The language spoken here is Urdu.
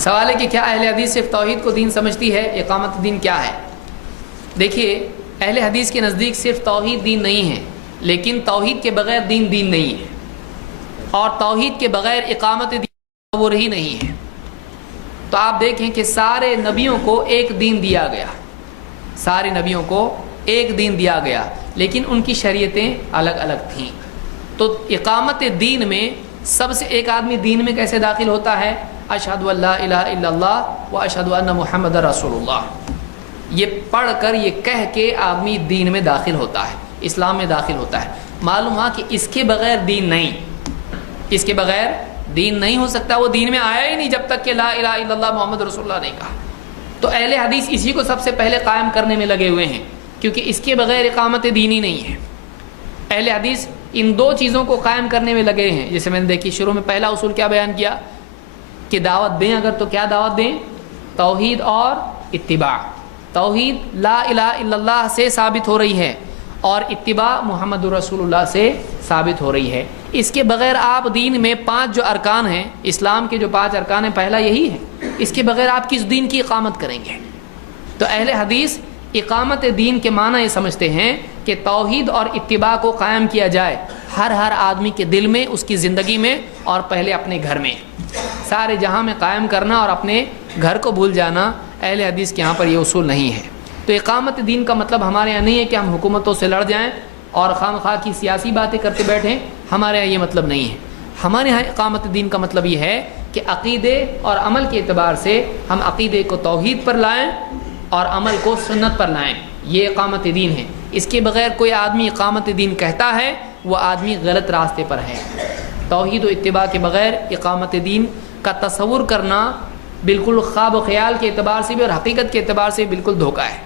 سوال ہے کہ کیا اہل حدیث صرف توحید کو دین سمجھتی ہے؟ اقامت دین کیا ہے؟ دیکھیے، اہل حدیث کے نزدیک صرف توحید دین نہیں ہے، لیکن توحید کے بغیر دین دین نہیں ہے، اور توحید کے بغیر اقامت دین تصور ہی نہیں ہے۔ تو آپ دیکھیں کہ سارے نبیوں کو ایک دین دیا گیا، سارے نبیوں کو ایک دین دیا گیا، لیکن ان کی شریعتیں الگ الگ تھیں۔ تو اقامت دین میں سب سے ایک آدمی دین میں کیسے داخل ہوتا ہے؟ اشہد ان لا الہ الا اللہ و اشہد ان محمد رسول اللہ، یہ پڑھ کر، یہ کہہ کے آدمی دین میں داخل ہوتا ہے، اسلام میں داخل ہوتا ہے۔ معلوم ہوا کہ اس کے بغیر دین نہیں، اس کے بغیر دین نہیں ہو سکتا، وہ دین میں آیا ہی نہیں جب تک کہ لا الہ الا اللہ محمد رسول اللہ نہیں کہا۔ تو اہل حدیث اسی کو سب سے پہلے قائم کرنے میں لگے ہوئے ہیں، کیونکہ اس کے بغیر اقامت دین ہی نہیں ہے۔ اہل حدیث ان دو چیزوں کو قائم کرنے میں لگے ہیں، جیسے میں نے دیکھی شروع میں پہلا اصول کیا بیان کیا کہ دعوت دیں اگر تو کیا دعوت دیں؟ توحید اور اتباع۔ توحید لا الہ الا اللہ سے ثابت ہو رہی ہے، اور اتباع محمد رسول اللہ سے ثابت ہو رہی ہے۔ اس کے بغیر آپ دین میں 5 جو ارکان ہیں، اسلام کے جو 5 ارکان ہیں، پہلا یہی ہے، اس کے بغیر آپ کس دین کی اقامت کریں گے؟ تو اہل حدیث اقامت دین کے معنی یہ سمجھتے ہیں کہ توحید اور اتباع کو قائم کیا جائے ہر آدمی کے دل میں، اس کی زندگی میں، اور پہلے اپنے گھر میں، سارے جہاں میں قائم کرنا اور اپنے گھر کو بھول جانا۔ اہل حدیث کے یہاں پر یہ اصول نہیں ہے۔ تو اقامت دین کا مطلب ہمارے یہاں نہیں ہے کہ ہم حکومتوں سے لڑ جائیں اور خام خواہ کی سیاسی باتیں کرتے بیٹھیں، ہمارے یہاں یہ مطلب نہیں ہے۔ ہمارے یہاں اقامت دین کا مطلب یہ ہے کہ عقیدے اور عمل کے اعتبار سے ہم عقیدے کو توحید پر لائیں اور عمل کو سنت پر لائیں، یہ اقامت دین ہے۔ اس کے بغیر کوئی آدمی اقامت دین کہتا ہے، وہ آدمی غلط راستے پر ہے۔ توحید و اتباع کے بغیر اقامت دین کا تصور کرنا بالکل خواب و خیال کے اعتبار سے بھی اور حقیقت کے اعتبار سے بالکل دھوکہ ہے۔